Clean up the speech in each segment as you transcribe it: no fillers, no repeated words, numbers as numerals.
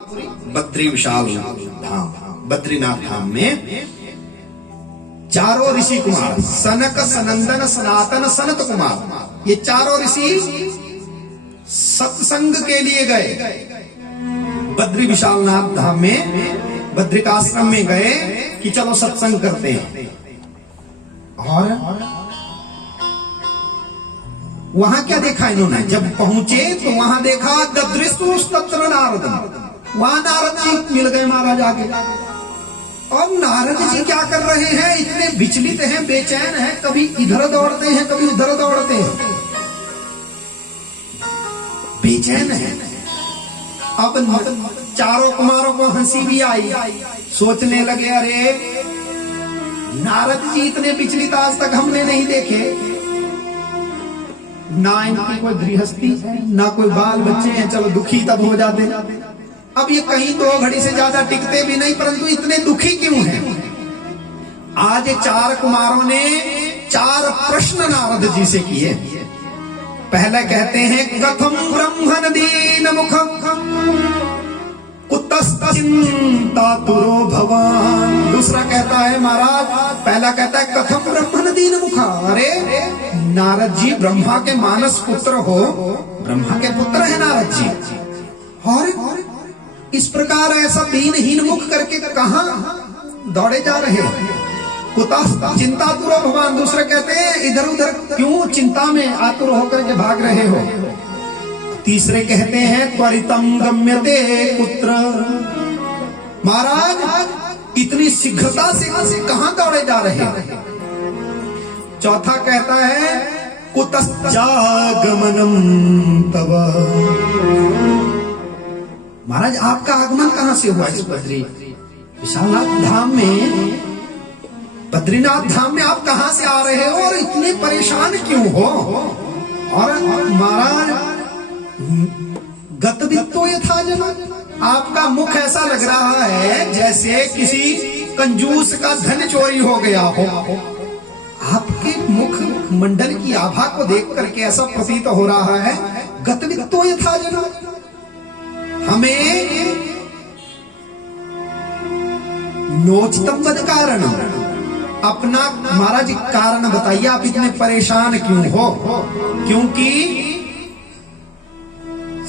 बद्री विशाल धाम, बद्रीनाथ धाम में चारों ऋषि कुमार सनक, सनंदन, सनातन, सनत कुमार, ये चारों ऋषि सत्संग के लिए गए। बद्री विशालनाथ धाम में बद्रिकाश्रम में गए कि चलो सत्संग करते हैं। और वहां क्या देखा इन्होंने? जब पहुंचे तो वहां देखा ददृष्टुस्तत्र नारद, वहां नारद जी मिल गए महाराज आगे। और नारद जी क्या कर रहे हैं? इतने विचलित हैं, बेचैन हैं, कभी इधर दौड़ते हैं, कभी उधर दौड़ते हैं, बेचैन है। अब चारों कुमारों को हंसी भी आई, सोचने लगे अरे नारद जी इतने विचलित आज तक हमने नहीं देखे, ना इनकी कोई गृहस्थी है, ना कोई बाल बच्चे हैं, चलो दुखी तब हो जाते। अब ये कहीं 2 घड़ी से ज्यादा टिकते भी नहीं, परंतु इतने दुखी क्यों हैं? आज 4 कुमारों ने 4 प्रश्न नारद जी से किए। पहले कहते हैं कथम ब्रह्मण दीन मुख कुतश्चिंतातुरो भवान। दूसरा कहता है महाराज, पहला कहता है कथम ब्रह्मण दीन मुखा, अरे नारद जी ब्रह्मा के मानस पुत्र हो, ब्रह्मा के पुत्र है नारद जी, और इस प्रकार ऐसा दीनहीन मुख करके कहां दौड़े जा रहे हैं? चिंतातुरो भगवान। दूसरे कहते हैं इधर उधर क्यों चिंता में आतुर होकर के भाग रहे हो? तीसरे कहते हैं त्वरितम गम्यते पुत्र, महाराज इतनी शीघ्रता से कहां दौड़े जा रहे हैं? चौथा कहता है कुतश्चागमनम तव, महाराज आपका आगमन कहां से हुआ इस बद्री विशालनाथ धाम में? बद्रीनाथ धाम में आप कहां से आ रहे हो और इतने परेशान क्यों हो? और महाराज गतवित्तो यथा जन, आपका मुख ऐसा लग रहा है जैसे किसी कंजूस का धन चोरी हो गया हो। आपके मुख मंडल की आभा को देख करके ऐसा प्रतीत हो रहा है गतवित्तो यथा जन। हमें नोचतम बद कारण, अपना महाराज कारण बताइए, आप इतने परेशान क्यों हो? क्योंकि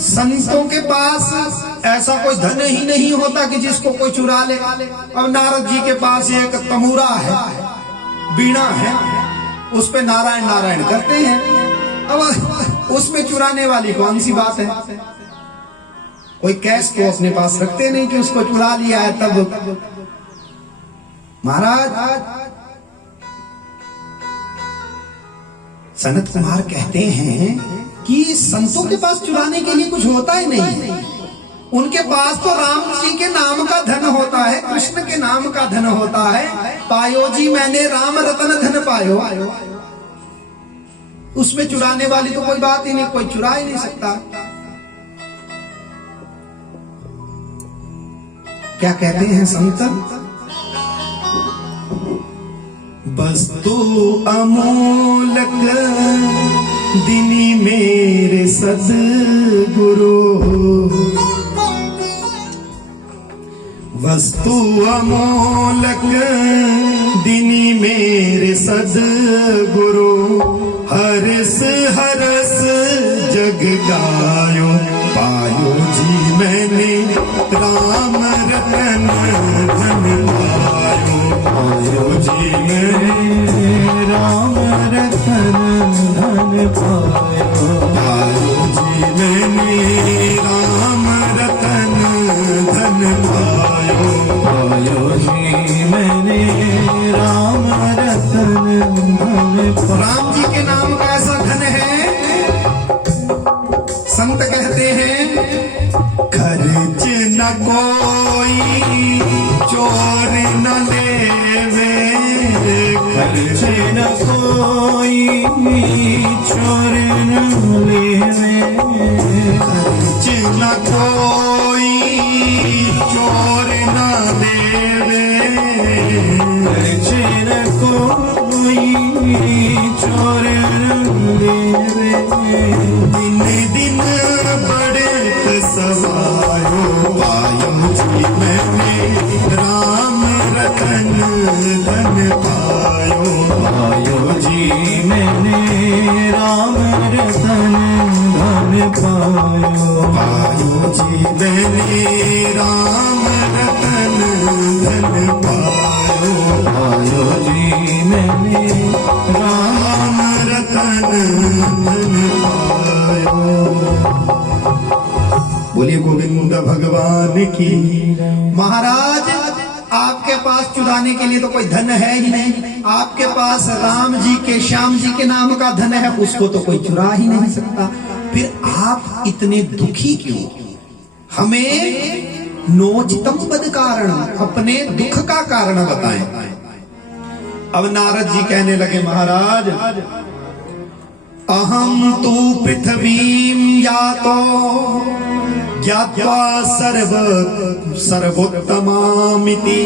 संतों के पास ऐसा कोई धन ही नहीं होता कि जिसको कोई चुरा ले। अब नारद जी के पास एक तमूरा है, बीणा है, उस पे नारायण नारायण करते हैं। अब उसमें चुराने वाली कौन सी बात है? कोई कैश तो अपने पास रखते नहीं कि उसको चुरा लिया है। तब महाराज सनत कुमार कहते हैं कि संतों के पास चुराने के लिए कुछ होता ही नहीं, उनके पास तो राम जी के नाम का धन होता है, कृष्ण के नाम का धन होता है। पायो जी मैंने राम रतन धन पायो, उसमें चुराने वाली तो कोई बात ही नहीं, कोई चुरा ही नहीं सकता। क्या कहते हैं संत? वस्तु अमूलक दिनी मेरे सद्गुरु, वस्तु अमूलक दिनी मेरे सद्गुरु, हरस हरस जग गायो पायो जी मैंने राम रतन धन पायो, पायो जी मैंने राम रतन धन पायो, पायो जी मैंने राम रतन धन पायो, पायो जी मैंने राम रतन धन पायो। राम जी के नाम का ऐसा धन है, संत कहते हैं खर्च न कोई चोर न लेवे, खर्च न कोई चोर न लेवे, खर्च न कोई चोर न देवे, खर्च न कोई चोर न लेवे, दिन दिन बड़े सवायो पायो राम रतन धन पायो जी मैंने राम रतन धन पायो। बोलिए गोविंद भगवान की। महाराज आपके पास चुराने के लिए तो कोई धन है ही नहीं, आपके पास राम जी के श्याम जी के नाम का धन है, उसको तो कोई चुरा ही नहीं सकता, फिर आप इतने दुखी क्यों? हमें नोचतम पद कारण, अपने दुख का कारण बताएं। अब नारद जी कहने लगे महाराज अहम तू पृथ्वीम यातो ज्ञात्वा सर्वोत्तमामिति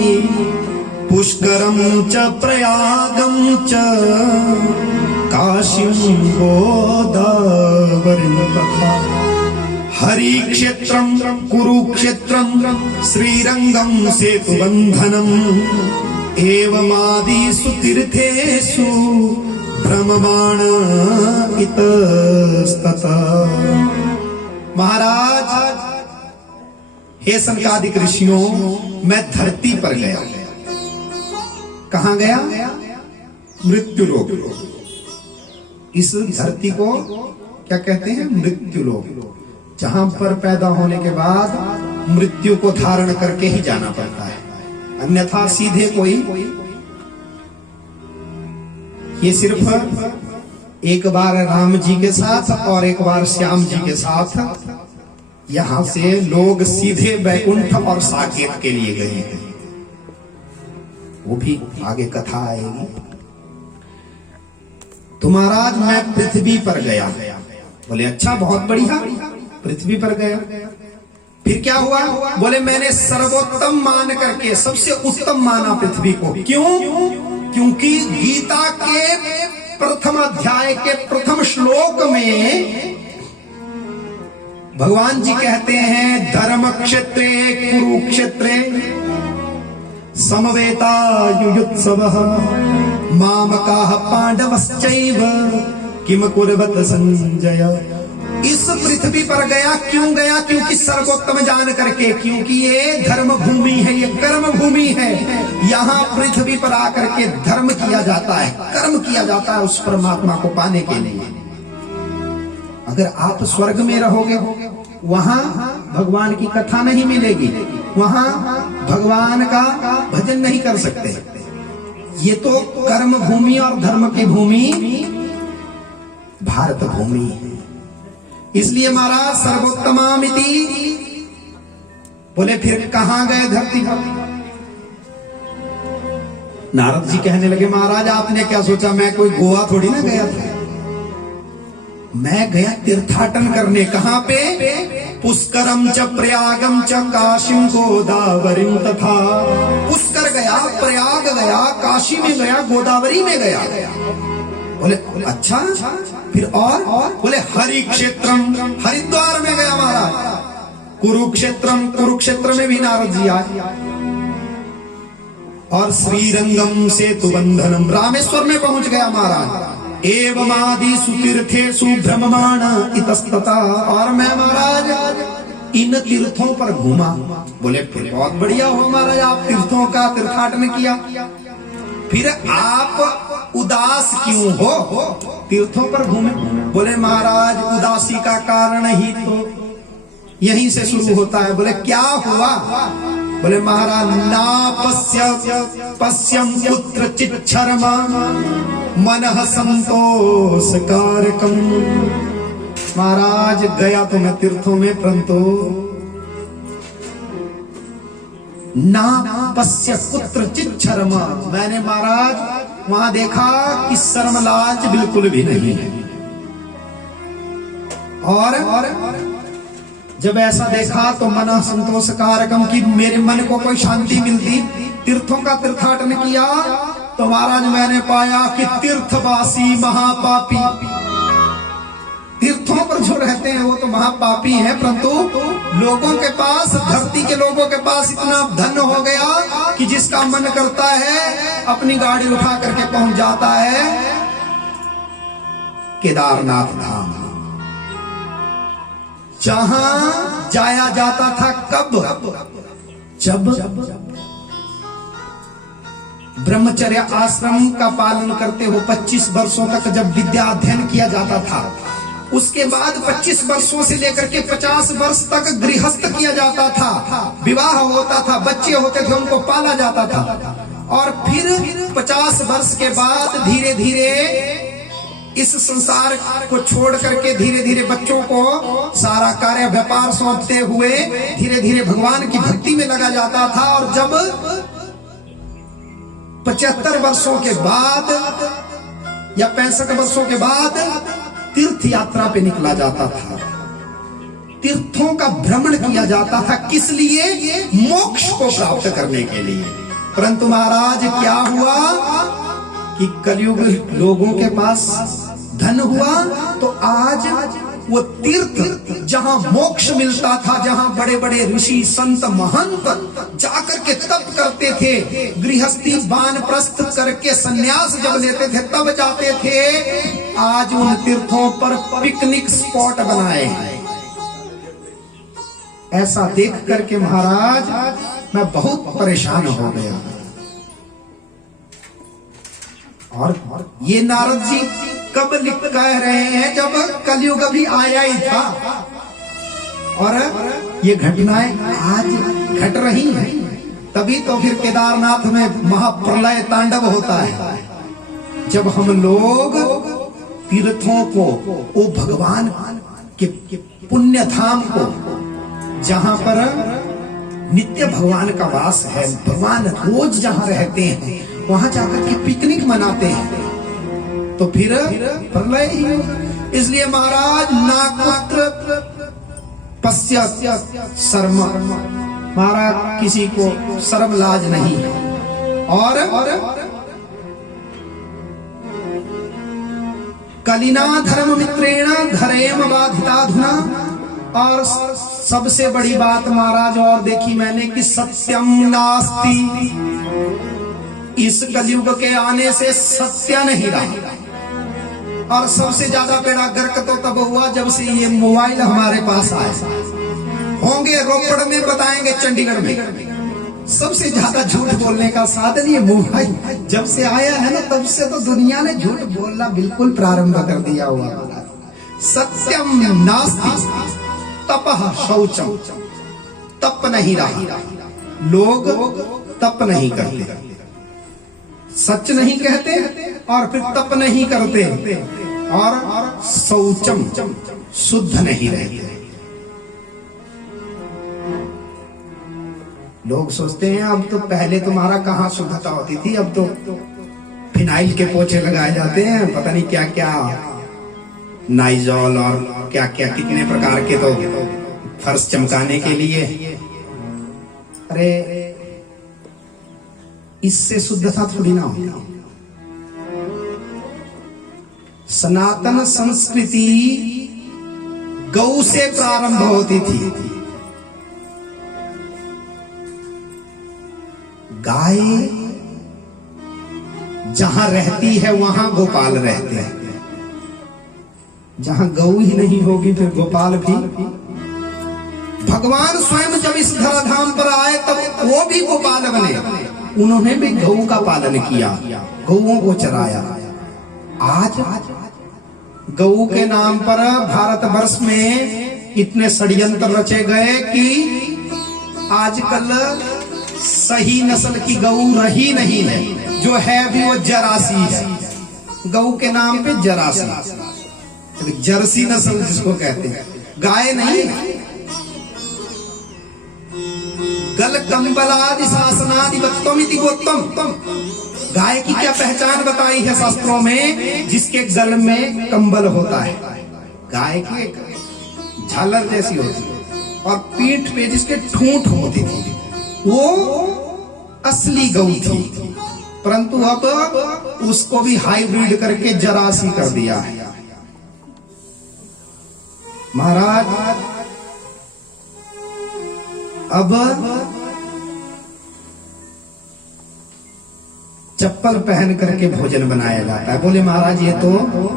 पुष्करम च प्रयागम च काशीं गोदावरीं तथा हरि क्षेत्रम कुरुक्षेत्रम श्रीरंगम सेतुबंधनम एवमादिषु तीर्थेषु भ्रममाण इतस्ततः। महाराज हे सनकादिक ऋषियों, मैं धरती पर गया। कहां गया? मृत्यु लोक। इस धरती को क्या कहते हैं? मृत्यु लोक, जहां पर पैदा होने के बाद मृत्यु को धारण करके ही जाना पड़ता है, अन्यथा सीधे कोई। ये सिर्फ एक बार राम जी के साथ और एक बार श्याम जी के साथ यहां से लोग सीधे बैकुंठ और साकेत के लिए गए हैं, वो भी आगे कथा आएगी। तो महाराज मैं पृथ्वी पर गया। बोले अच्छा, बहुत बढ़िया, पृथ्वी पर गया। फिर क्या हुआ? बोले मैंने सर्वोत्तम मान करके सबसे उत्तम माना पृथ्वी को। क्यों? क्योंकि गीता के प्रथम अध्याय के प्रथम श्लोक में भगवान जी कहते हैं धर्म क्षेत्रे कुरुक्षेत्रे समवेतायुयुत्सवः मामकाः पांडवश्चैव किम कुर्वत संजय। इस पृथ्वी पर गया। क्यों गया? क्योंकि सर्वोत्तम जान करके, क्योंकि ये धर्म भूमि है, ये कर्म भूमि है। यहाँ पृथ्वी पर आकर के धर्म किया जाता है, कर्म किया जाता है उस परमात्मा को पाने के लिए। अगर आप स्वर्ग में रहोगे, वहां भगवान की कथा नहीं मिलेगी, वहां भगवान का भजन नहीं कर सकते। ये तो कर्म भूमि और धर्म की भूमि भारत भूमि है। इसलिए महाराज सर्वोत्तमामिति। बोले फिर कहां गए धरती पर? नारद जी कहने लगे महाराज आपने क्या सोचा मैं कोई गोवा थोड़ी ना गया था, मैं गया तीर्थाटन करने। कहां पे? पुष्करम च प्रयागम च काशीं गोदावरीं तथा। पुष्कर गया, प्रयाग गया, काशी में गया, गोदावरी में गया। बोले अच्छा, फिर और? बोले हरि क्षेत्रम, हरिद्वार में गया महाराज। कुरुक्षेत्रम, कुरुक्षेत्र में भी नारद जी आए। और श्रीरंगम सेतुबंधनम, रामेश्वर में पहुंच गया महाराज। एवमादिषु तीर्थेषु भ्रममाण इतस्ततः। और मैं महाराज इन तीर्थों पर घूमा। बोले फिर बहुत बढ़िया हो महाराज, आप तीर्थों का तीर्थाटन किया, फिर आप उदास क्यों हो? तीर्थों पर घूमे। बोले महाराज उदासी का कारण ही तो यहीं से शुरू होता है। बोले क्या हुआ? बोले महाराज ना पश्यम पुत्र चिच्छर्म मनः संतोष कारकम। महाराज गया तो मैं तीर्थों में, परंतु ना पश्य पुत्र चिच्छर्म, मैंने महाराज वहां देखा कि शर्म लाज बिल्कुल भी नहीं है। और जब ऐसा देखा तो मन संतोष कारकम की मेरे मन को कोई शांति मिलती। तीर्थों का तीर्थाटन किया तो महाराज मैंने पाया कि तीर्थवासी महापापी, तीर्थों पर जो रहते हैं वो तो महापापी हैं, परंतु लोगों के पास, धरती के लोगों के पास इतना धन हो गया कि जिसका मन करता है अपनी गाड़ी उठा करके पहुंच जाता है केदारनाथ धाम। जहां जाया जाता था कब? जब ब्रह्मचर्य आश्रम का पालन करते हो 25 वर्षों तक जब विद्या अध्ययन किया जाता था, उसके बाद 25 वर्षों से लेकर के 50 वर्ष तक गृहस्थ किया जाता था, विवाह होता था, बच्चे होते थे, उनको पाला जाता था, और फिर 50 वर्ष के बाद धीरे धीरे इस संसार को छोड़ करके धीरे धीरे बच्चों को सारा कार्य व्यापार सौंपते हुए धीरे धीरे भगवान की भक्ति में लगा जाता था। और जब 75 वर्षों के बाद या 65 वर्षों के बाद तीर्थ यात्रा पे निकला जाता था, तीर्थों का भ्रमण किया जाता था। किस लिए? मोक्ष को प्राप्त करने के लिए। परंतु महाराज क्या हुआ कि कलयुग लोगों के पास धन हुआ, तो आज वो तीर्थ जहां मोक्ष मिलता था, जहां बड़े बड़े ऋषि संत महंत जाकर के तप करते थे, गृहस्थी वानप्रस्थ करके सन्यास जब लेते थे तब जाते थे, आज उन तीर्थों पर पिकनिक स्पॉट बनाए हैं। ऐसा देख करके महाराज मैं बहुत परेशान हो गया। और ये नारद जी कब कह रहे हैं? जब कलयुग अभी आया ही था, और ये घटनाएं आज घट रही हैं। तभी तो फिर केदारनाथ में महाप्रलय तांडव होता है, जब हम लोग तीर्थों को, वो भगवान के पुण्य धाम को, जहां पर नित्य भगवान का वास है, भगवान रोज जहां रहते हैं, वहां जाकर के पिकनिक मनाते हैं, तो फिर प्रलय ही होगा। इसलिए महाराज नाकुत्र पश्चात शर्म, महाराज किसी को शर्म लाज नहीं है। और कलिना धर्म मित्रेण धरेम बाधिताधुना, और सबसे बड़ी बात महाराज और देखी मैंने कि सत्यम नास्ति, इस कलयुग के आने से सत्य नहीं रहा। और सबसे ज्यादा बेड़ा गर्क तो तब हुआ जब से ये मोबाइल हमारे पास आए होंगे। रोपड़ में बताएंगे, चंडीगढ़ में सबसे ज्यादा झूठ बोलने का साधन ये मोबाइल जब से आया है ना, तब से तो दुनिया ने झूठ बोलना बिल्कुल प्रारंभ कर दिया हुआ। सत्यम नास्ति तपः शौचम, तप नहीं रहा, लोग तप नहीं करते, सच नहीं कहते, और फिर तप नहीं करते, और शौचम शुद्ध नहीं रहते। लोग सोचते हैं अब तो, पहले तुम्हारा कहाँ शुद्धता होती थी, अब तो फिनाइल के पोछे लगाए जाते हैं, पता नहीं क्या क्या नाइजॉल और क्या क्या कितने प्रकार के, तो फर्श चमकाने के लिए। अरे इससे शुद्धता थोड़ी ना होती। सनातन संस्कृति गौ से प्रारंभ होती थी। गाय जहां रहती है वहां गोपाल रहते हैं, जहां गौ ही नहीं होगी फिर गोपाल भी। भगवान स्वयं जब इस धराधाम पर आए तब वो भी गोपाल बने, उन्होंने भी गौ का पालन किया, गौओं को चराया। आज गौ के नाम पर भारतवर्ष में इतने षड्यंत्र रचे गए कि आजकल सही नस्ल की गौ रही नहीं है, जो है भी वो जरासी है। गौ के नाम पे जरासी, जर्सी नस्ल जिसको कहते हैं, गाय नहीं। गल कंबलादि शासनादि वत्तमिति गोत्तम, गाय की क्या पहचान बताई है शास्त्रों में? जिसके गल में कंबल होता है, गाय की झालर जैसी होती है, और पीठ पे जिसके ठूंठ होती थी, वो असली गौ थी। परंतु अब उसको भी हाइब्रिड करके जरासी कर दिया है। महाराज अब चप्पल पहन करके भोजन बनाया जाता है। बोले महाराज ये तो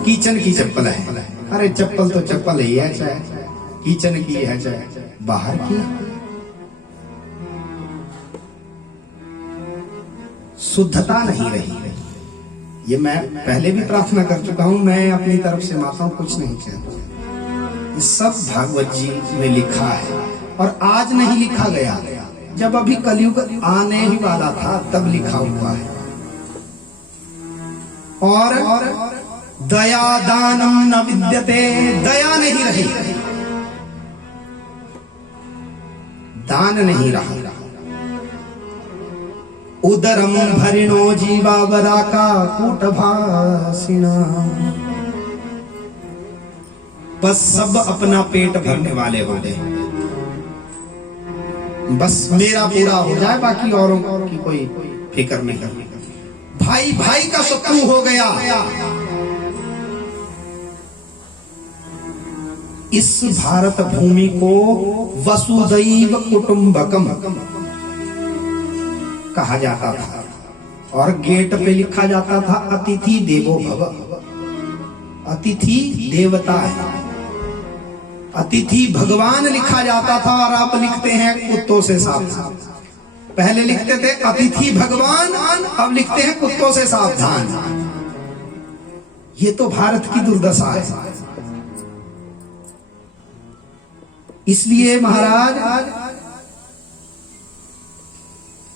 किचन की चप्पल है। अरे चप्पल तो चप्पल ही है, किचन की है चाहे बाहर की, शुद्धता नहीं रही। ये मैं पहले भी प्रार्थना कर चुका हूं, मैं अपनी तरफ से माताओं कुछ नहीं कहता। ये सब भागवत जी में लिखा है और आज नहीं लिखा गया, जब अभी कलयुग आने ही वाला था तब लिखा हुआ है। और दया दानम न विद्यते, दया नहीं रही, दान नहीं रहा। उदरम भरिणो जीवा वरा का कूटभासिना, बस सब अपना पेट भरने वाले हो गए, बस मेरा पूरा हो जाए, बाकी औरों की कोई फिक्र नहीं करनी। भाई भाई का शत्रु हो गया। इस भारत भूमि को वसुदैव कुटुंबकम कहा जाता था और गेट पे लिखा जाता था अतिथि देवो भव। अतिथि देवता है, अतिथि भगवान लिखा जाता था और आप लिखते हैं कुत्तों से सावधान। पहले लिखते थे अतिथि भगवान, अब लिखते हैं कुत्तों से सावधान। ये तो भारत की दुर्दशा है। इसलिए महाराज,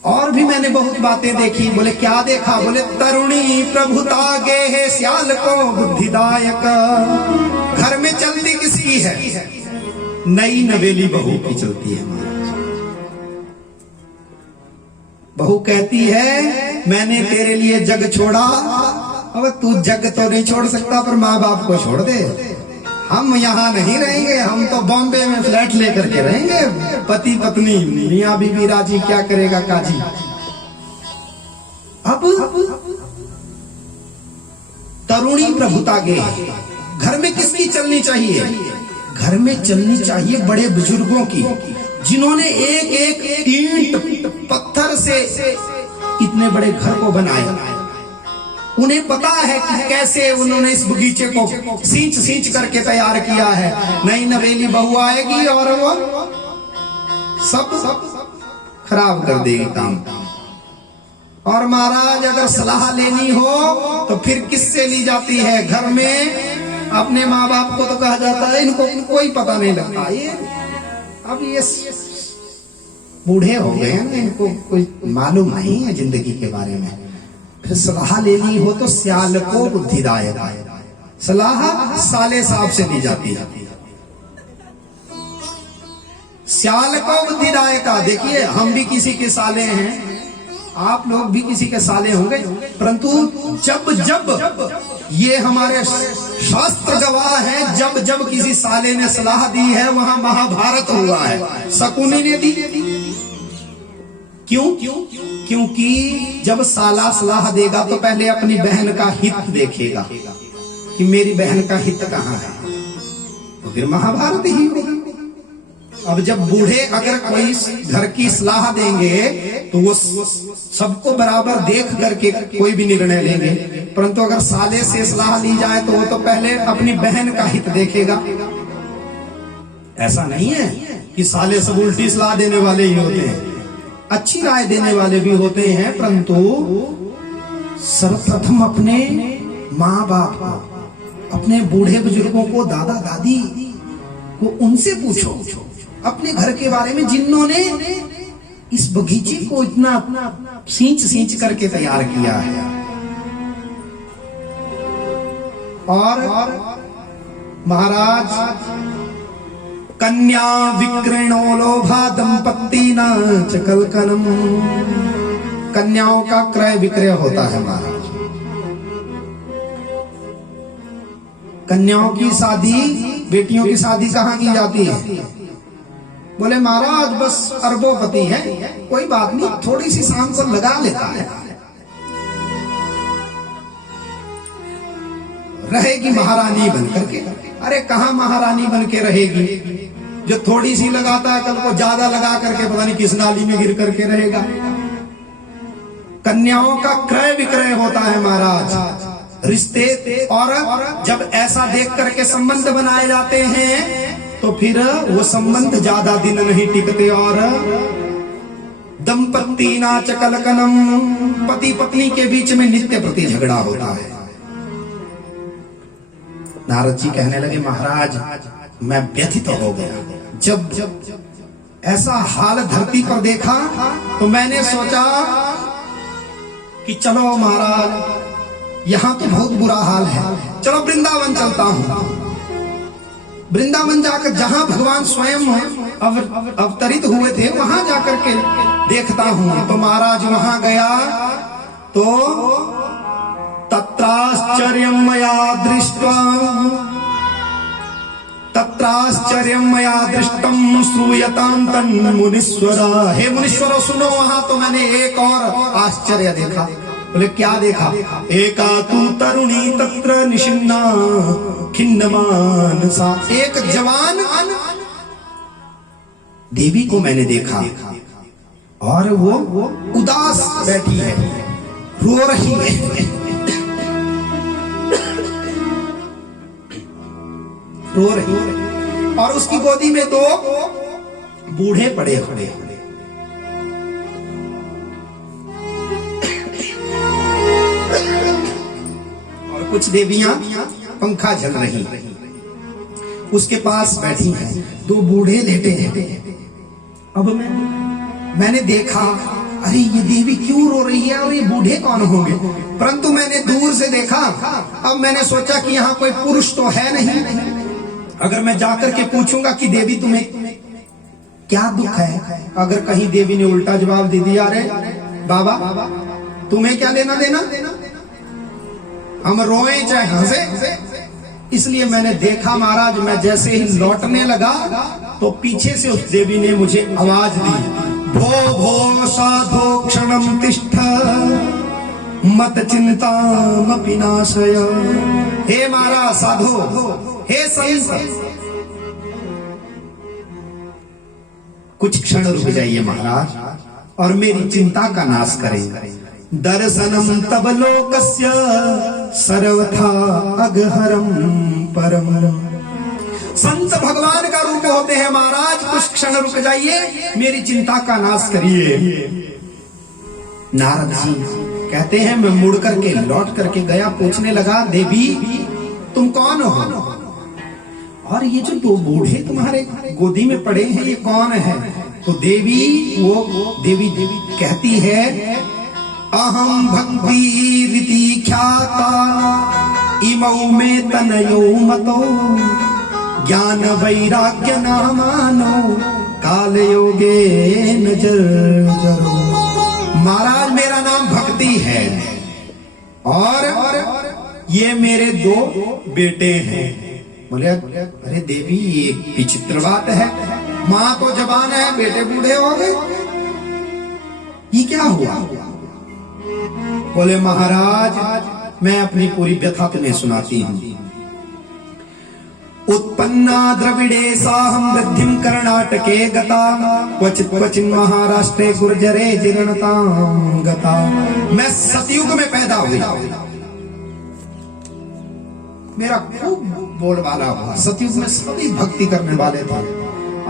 और भी मैंने बहुत बातें देखी। बोले क्या देखा? बोले तरुणी प्रभुता गे है श्याल को बुद्धिदायक। घर में चलती किसकी है? नई नवेली बहू की चलती है महाराज। बहू कहती है मैंने तेरे लिए जग छोड़ा। अब तू जग तो नहीं छोड़ सकता, पर माँ बाप को छोड़ दे। हम यहाँ नहीं रहेंगे, हम तो बॉम्बे में फ्लैट लेकर के रहेंगे, पति पत्नी मियाँ बीबी राजी, क्या करेगा काजी। अब तरुणी प्रभुता गे, घर में किसकी चलनी चाहिए? घर में चलनी चाहिए बड़े बुजुर्गों की, जिन्होंने एक एक ईंट पत्थर से इतने बड़े घर को बनाया। उन्हें पता है कि कैसे उन्होंने इस बगीचे को सींच सींच करके तैयार किया है। नई नवेली बहू आएगी और वो सब खराब कर देगी काम। और महाराज अगर सलाह लेनी हो तो फिर किससे ली जाती है? घर में अपने माँ बाप को तो कहा जाता है इनको कोई पता नहीं लगता, ये अब ये बूढ़े हो गए हैं, इनको कोई मालूम नहीं है जिंदगी के बारे में। फिर सलाह लेनी हो तो श्याल को बुद्धिदायक, सलाह साले साहब से ली जाती है। श्याल को बुद्धिदायक। देखिए हम भी किसी के साले हैं, आप लोग भी किसी के साले होंगे, परंतु जब जब ये हमारे शास्त्र गवाह है, जब जब किसी साले ने सलाह दी है वहां महाभारत हुआ है। शकुनी ने दी। क्यों? क्योंकि जब साला सलाह देगा तो पहले अपनी बहन का हित देखेगा कि मेरी बहन का हित कहाँ है, तो फिर महाभारत ही होगा। अब जब बूढ़े अगर कोई घर की सलाह देंगे तो वो सबको बराबर देख करके कोई भी निर्णय लेंगे, परंतु अगर साले से सलाह ली जाए तो वो तो पहले अपनी बहन का हित देखेगा। ऐसा नहीं है कि साले सब उल्टी सलाह देने वाले ही होते हैं, अच्छी राय देने वाले भी होते हैं, परंतु सर्वप्रथम अपने माँ बाप को, अपने बूढ़े बुजुर्गों को, दादा दादी को उनसे पूछो अपने घर के बारे में, जिन्होंने इस बगीचे को इतना सींच सींच करके तैयार किया है। और महाराज कन्या विक्रयणो लोभा दंपत्ति न च कलकलम, कन्याओं का क्रय विक्रय होता है महाराज। कन्याओं की शादी, बेटियों की शादी कहाँ की जाती है? बोले महाराज बस अरबोपति है, कोई बात नहीं, थोड़ी सी शाम को लगा लेता है, रहेगी महारानी बन करके। अरे कहाँ महारानी बन के रहेगी? जो थोड़ी सी लगाता है कल को ज्यादा लगा करके पता नहीं किस नाली में गिर करके रहेगा। कन्याओं का क्रय विक्रय होता है महाराज। रिश्ते और जब ऐसा देख करके संबंध बनाए जाते हैं तो फिर वो संबंध ज्यादा दिन नहीं टिकते और दंपति नाच कलकनम, पति पत्नी के बीच में नित्य प्रति झगड़ा होता है। नारद जी कहने लगे महाराज मैं व्यथित हो गया। जब ऐसा हाल धरती पर देखा तो मैंने सोचा कि चलो महाराज यहां तो बहुत बुरा हाल है, चलो वृंदावन चलता हूं। वृंदावन जाकर जहां भगवान स्वयं अवतरित हुए थे वहां जाकर के देखता हूं। तो महाराज वहां गया तो तत्राश्चर्यं मया दृष्टम श्रूयतां तन्मुनीश्वरा। हे मुनीश्वरों सुनो, वहां तो मैंने एक और आश्चर्य देखा। बोले क्या देखा? एका तू तरुणी तत्र निशिन्ना खिन्नमानसा। एक जवान देवी को मैंने देखा और वो उदास बैठी है, रो रही है, रो रही है और उसकी गोदी में दो बूढ़े पड़े खड़े। और कुछ देवियां पंखा झल रही उसके पास बैठी हैं, दो बूढ़े लेटे हैं। अब मैंने देखा अरे ये देवी क्यों रो रही है और ये बूढ़े कौन होंगे, परंतु मैंने दूर से देखा। अब मैंने सोचा कि यहाँ कोई पुरुष तो है नहीं, अगर मैं जाकर के पूछूंगा कि देवी तुम्हें क्या दुख है, अगर कहीं देवी ने उल्टा जवाब दे दिया अरे बाबा तुम्हें क्या लेना देना, हम रोए चाहे हंसे। इसलिए मैंने देखा महाराज, मैं जैसे ही लौटने लगा तो पीछे से उस देवी ने मुझे आवाज दी, भो भो साधो क्षणम तिष्ठ मत चिंतामपि नाशय। हे महाराज साधो, हे संत, कुछ क्षण रुक जाइए महाराज और मेरी चिंता का नाश करें। दर्शनम तब लोकस्य सर्वथा अगहरम परम। संत भगवान का रूप होते हैं महाराज, कुछ क्षण रुक जाइए, मेरी चिंता का नाश करिए। नारद जी कहते हैं मैं मुड़ करके लौट करके गया, पूछने लगा देवी तुम कौन हो और ये जो दो बूढ़े तुम्हारे गोदी में पड़े हैं ये कौन है? तो देवी कहती है अहम भक्ति रीति ख्याता इमौ में तनयो मतो ज्ञान वैराग्य नामानो काल योगे नजर जरो। महाराज मेरा नाम भक्ति है और ये मेरे दो बेटे हैं। बोले अरे देवी ये विचित्र बात है, माँ तो जवान है बेटे बूढ़े हो गए, ये क्या हुआ? बोले महाराज मैं अपनी पूरी व्यथा तुम्हें सुनाती हूँ। उत्पन्ना द्रविड़े साहम वृद्धिम कर्णाटके गता क्वचित महाराष्ट्रे गुर्जरे जीर्णतां गता। मैं सतयुग में पैदा हुई, मेरा खूब बोलबाला हुआ, सतयुग में सभी भक्ति करने वाले थे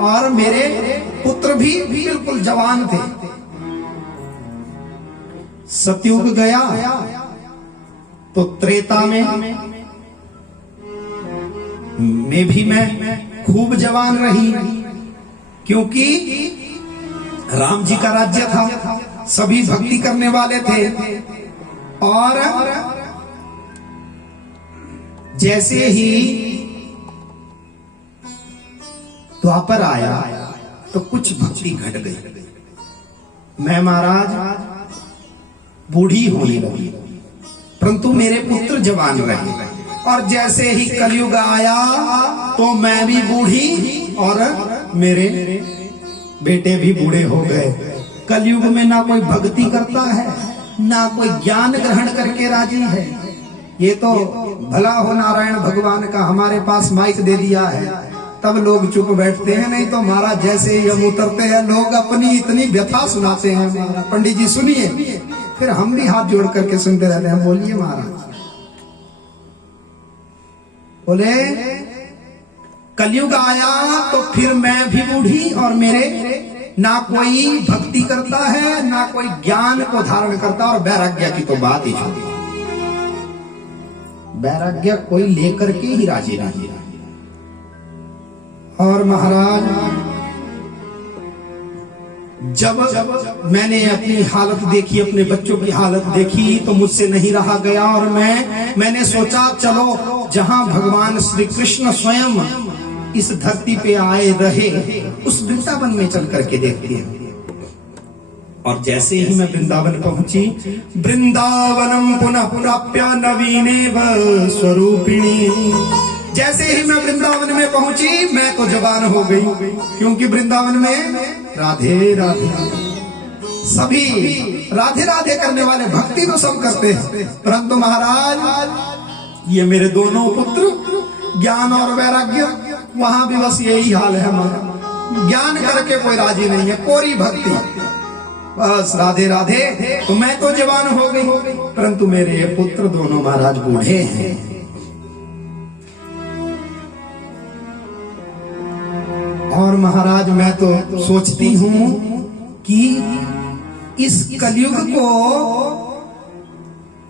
और मेरे पुत्र भी बिल्कुल जवान थे। सतयुग गया तो त्रेता में भी मैं खूब जवान रही, क्योंकि राम जी का राज्य था, सभी भक्ति करने वाले थे। और जैसे ही द्वापर आया तो कुछ भक्ति घट गई, मैं महाराज बूढ़ी होने लगी, परंतु मेरे पुत्र जवान रहे। और जैसे ही कलयुग आया तो मैं भी बूढ़ी और मेरे बेटे भी बूढ़े हो गए। कलयुग में ना कोई भक्ति करता है ना कोई ज्ञान ग्रहण करके राजी है। ये तो भला हो नारायण भगवान का हमारे पास माइक दे दिया है तब लोग चुप बैठते हैं, नहीं तो महाराज जैसे ही हम उतरते हैं लोग अपनी इतनी व्यथा सुनाते हैं। पंडित जी सुनिए, फिर हम भी हाथ जोड़ करके सुनते रहते हैं। बोलिए महाराज। बोले कलयुग आया तो फिर मैं भी बूढ़ी और मेरे ना कोई भक्ति करता है ना कोई ज्ञान को धारण करता, और वैराग्य की तो बात ही छोड़ी। वैराग्य कोई लेकर के ही राजी नहीं। और महाराज जब मैंने अपनी हालत देखी, अपने बच्चों की हालत देखी, तो मुझसे नहीं रहा गया और मैंने सोचा चलो जहां भगवान श्री कृष्ण स्वयं इस धरती पे आए रहे उस वृंदावन में चल करके देखते हैं। और जैसे ही मैं वृंदावन पहुंची, वृंदावनम पुनः प्राप्य नवीनेव स्वरूपिणी, जैसे ही मैं वृंदावन में पहुंची मैं तो जवान हो गई, क्योंकि वृंदावन में राधे राधे, सभी राधे राधे करने वाले, भक्ति तो सब करते हैं, परंतु महाराज ये मेरे दोनों पुत्र ज्ञान और वैराग्य, वहां भी बस यही हाल है हमारा। ज्ञान करके कोई राजी नहीं है, कोरी भक्ति, बस राधे राधे। तो मैं तो जवान हो गई, परंतु मेरे पुत्र दोनों महाराज बूढ़े हैं। और महाराज मैं तो सोचती हूं कि इस कलयुग को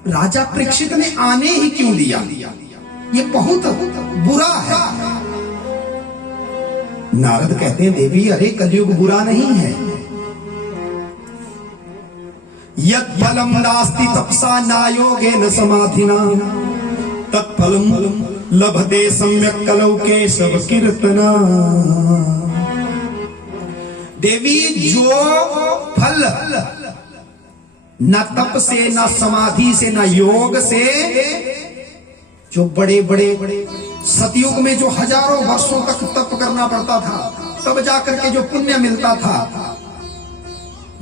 राजा परीक्षित ने आने ही क्यों दिया, ये बहुत बुरा है। नारद कहते हैं देवी अरे कलयुग बुरा नहीं है, यत् फलम नास्ति तपसा नायोगेन समाधिना तत्फलम लभते सम्यक कलौ केशव कीर्तना। देवी जो फल न तप से न समाधि से न योग से, जो बड़े बड़े सतयुग में जो हजारों वर्षों तक तप करना पड़ता था, तब जाकर के जो पुण्य मिलता था,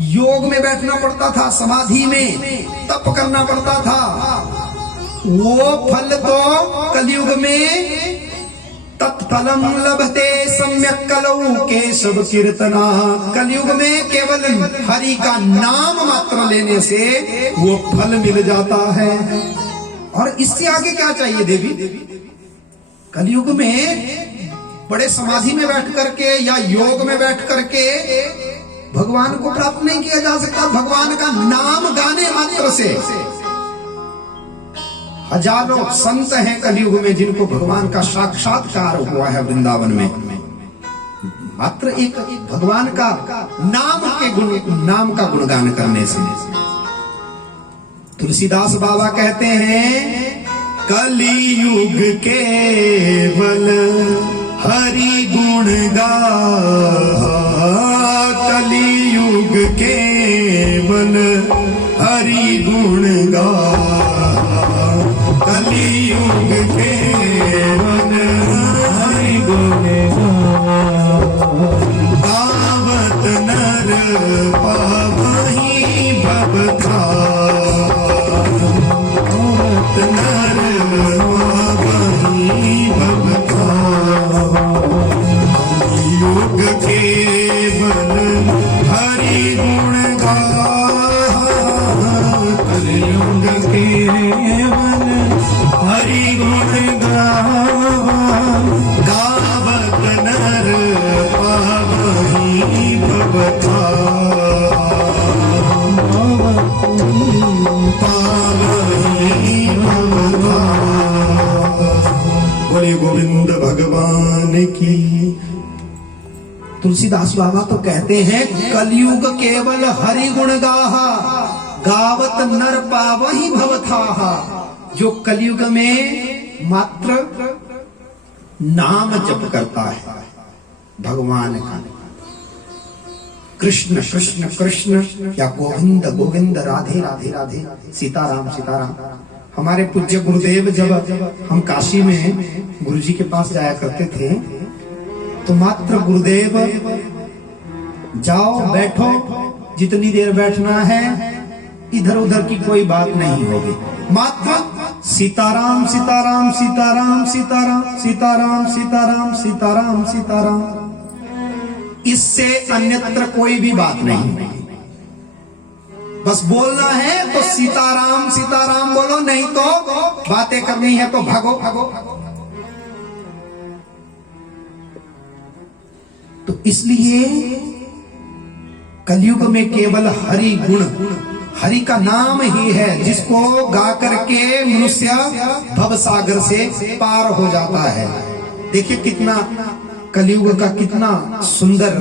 योग में बैठना पड़ता था, समाधि में तप करना पड़ता था, वो फल तो कलयुग में तत्फलम लभते सम्यक कलौ केशव कीर्तना, कलयुग में केवल हरि का नाम मात्र लेने से वो फल मिल जाता है। और इससे आगे क्या चाहिए देवी? कलयुग में बड़े समाधि में बैठ करके या योग में बैठ करके भगवान को प्राप्त नहीं किया जा सकता। भगवान का नाम गाने मात्र से हजारों संत हैं कलयुग में जिनको भगवान का साक्षात्कार हुआ है वृंदावन में, मात्र एक भगवान का नाम का गुणगान करने से। तुलसीदास बाबा कहते हैं कलियुग केवल हरि गुण गा, कलियुग केवल हरि गुण गा, कलियुग केवल हरि गुण गा, पावत नर पावहि भव पावत नर पावहि भव कलियुग केवल हरि गुण गा, कलियुग केवल हरि गुण गा, गावत नर पावहि भव पावहि भव। बोले गोविंद भगवान की। तुलसीदास बाबा तो कहते हैं कलयुग केवल हरि गुण गाहा, गावत नर पावहि भवथाहा। जो कलयुग में मात्र नाम जप करता है भगवान का, कृष्ण कृष्ण कृष्ण या गोविंद गोविंद राधे राधे राधे सीताराम सीताराम। हमारे पूज्य गुरुदेव जब हम काशी में गुरुजी के पास जाया करते थे तो मात्र गुरुदेव जाओ बैठो, जितनी देर बैठना है, इधर उधर की कोई बात नहीं होगी, मात्र सीताराम सीताराम सीताराम सीताराम सीताराम सीताराम सीताराम सीताराम, इससे अन्यत्र कोई भी बात नहीं। बस बोलना है तो सीताराम सीताराम बोलो, नहीं तो बातें करनी है तो भागो भागो भागो। इसलिए कलयुग में केवल हरि गुण, हरि का नाम ही है जिसको गा करके मनुष्य भव सागर से पार हो जाता है। देखिए कितना कलयुग का कितना सुंदर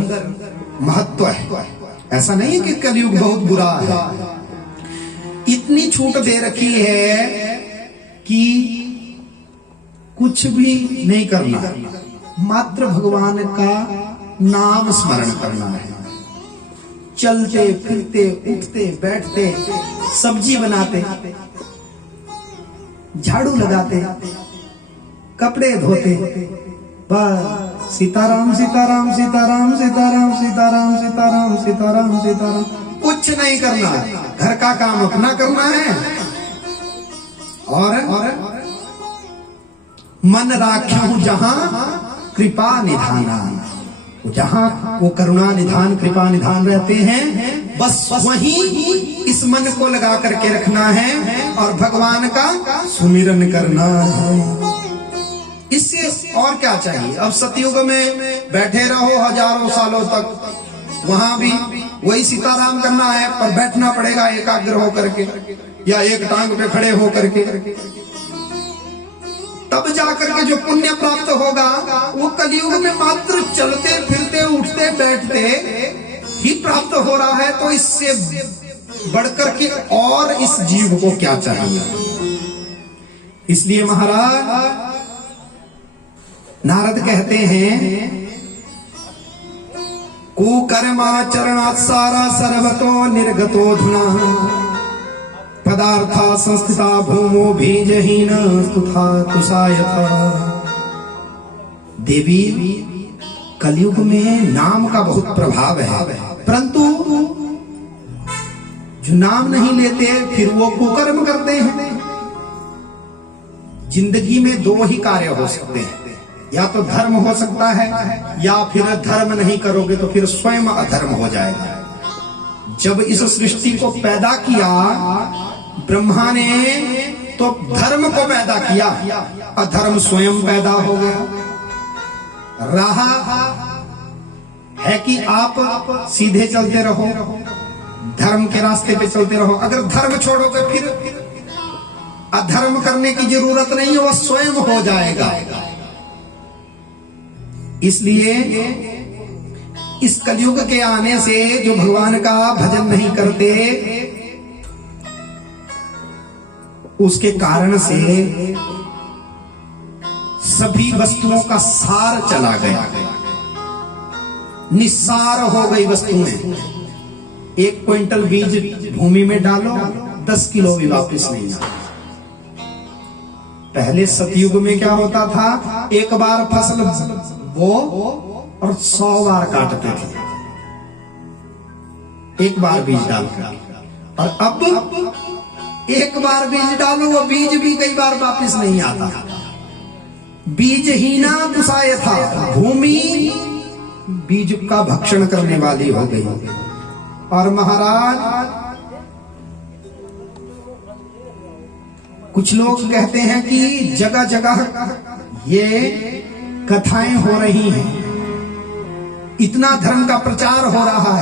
महत्व है। ऐसा नहीं है कि कलयुग बहुत बुरा है। इतनी छूट दे रखी है कि कुछ भी नहीं करना, मात्र भगवान का नाम स्मरण करना है। चलते फिरते उठते बैठते, सब्जी बनाते, झाड़ू लगाते, कपड़े धोते, बस सीताराम सीताराम सीताराम सीताराम सीताराम सीताराम सीताराम सीताराम, कुछ नहीं करना। घर का काम अपना करना है और मन राख्यहु जहां कृपा निधाना, जहां वो करुणा निधान कृपा निधान रहते हैं, बस वहीं इस मन को लगा करके रखना है और भगवान का सुमिरन करना है। इससे और क्या चाहिए। अब सतयुग में बैठे रहो हजारों सालों तक, वहां भी वही सीताराम करना है, पर बैठना पड़ेगा एकाग्र होकर के या एक टांग पे खड़े होकर के। तब जाकर के जो पुण्य प्राप्त होगा वो कलयुग में मात्र चलते फिरते उठते बैठते ही प्राप्त हो रहा है। तो इससे बढ़कर के और इस जीव को क्या चाहिए। इसलिए महाराज नारद कहते हैं, कुकर्माचरणात् सारा सर्वतो निर्गतो धुना, पदार्था संस्थिता भूमो बीजहीन स्तुथा तुषायथा। देवी कलयुग में नाम का बहुत प्रभाव है, परंतु जो नाम नहीं लेते फिर वो कुकर्म करते हैं। जिंदगी में दो ही कार्य हो सकते हैं, या तो धर्म हो सकता है या फिर धर्म नहीं करोगे तो फिर स्वयं अधर्म हो जाएगा। जब इस सृष्टि को पैदा किया ब्रह्मा ने तो धर्म को पैदा किया, अधर्म स्वयं पैदा हो गया। रहा है कि आप सीधे चलते रहो, धर्म के रास्ते पे चलते रहो। अगर धर्म छोड़ोगे फिर अधर्म करने की जरूरत नहीं है, वो स्वयं हो जाएगा। इसलिए इस कलयुग के आने से जो भगवान का भजन नहीं करते, उसके कारण से सभी वस्तुओं का सार चला गया, निस्सार हो गई वस्तुएं। 1 क्विंटल बीज भूमि में डालो, 10 किलो भी वापस नहीं आता। पहले सतयुग में क्या होता था, एक बार फसल वो और 100 बार काटते थे, एक बार बीज डालकर। और अब एक बार बीज डालो, वो बीज भी कई बार वापस नहीं आता। बीजहीना तुषायथा, भूमि बीज का भक्षण करने वाली हो गई। और महाराज कुछ लोग कहते हैं कि जगह जगह ये कथाएं हो रही हैं, इतना धर्म का प्रचार हो रहा है।